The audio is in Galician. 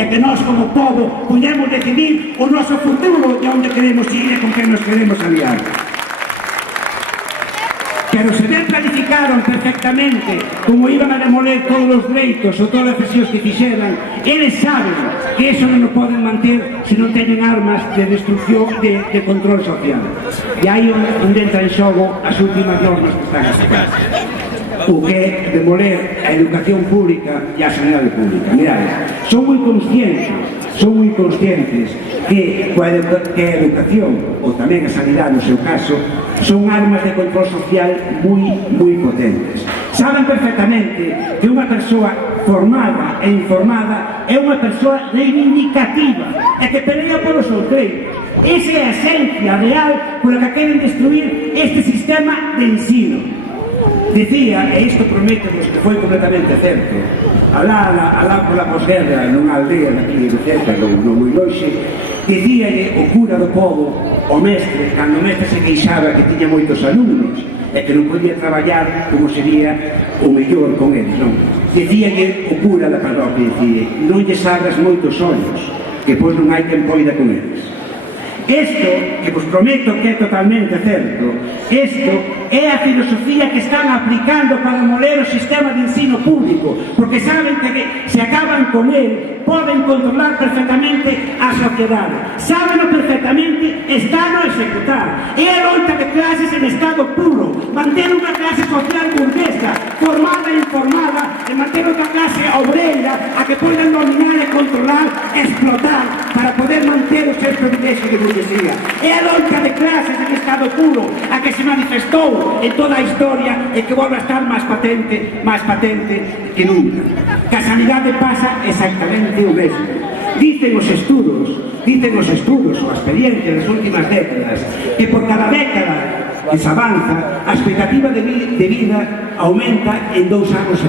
e que nós como povo podemos decidir o noso futuro e onde queremos ir e con quen nos queremos aliar. Pero se ben planificaron perfectamente como iban a demoler todos os dereitos ou todas as decisións que fixeran, eles saben que eso non o poden manter se non teñen armas de destrucción, de control social. E aí onde entra en xogo as últimas normas que están a sacar, o que é demoler a educación pública e a sanidade pública. Mirad, son moi conscientes que a educación, ou tamén a sanidade no seu caso, son armas de control social moi potentes. Saben perfectamente que unha persoa formada e informada é unha persoa reivindicativa e que pelea polos seus dereitos. Esa é a esencia real pola que queren destruir este sistema de ensino. Dicía, e isto prométemos que foi completamente certo, alá pola posguerra, nunha aldea aquí de cerca, non moi lonxe, dicíalle o cura do povo, o mestre, cando o mestre se queixaba que tiña moitos alumnos e que non podía traballar como sería o mellor con eles, non? Dicíalle o cura da parroquia, dicía, non lles abras moitos ollos, que pois non hai quen poida con eles. Isto, que vos prometo que é totalmente certo, isto é a filosofía que están aplicando para demoler o sistema de ensino público, porque saben que se acaban con él, poden controlar perfectamente a sociedade. Sábeno perfectamente, están a executar. É a loita de clases en estado puro, manter unha clase social burguesa, formada e informada, e manter outra clase obreira, a que poden dominar e controlar, explotar, para poder manter os seus privilegios de burguesía. É a loita de clases en estado puro, a que se manifestou en toda a historia e que volve a estar máis patente que nunca. Que a sanidade pasa exactamente o mesmo. Dicen os estudos, ou a experiencia das últimas décadas, que por cada década que se avanza, a expectativa de vida aumenta en 2 anos e medio.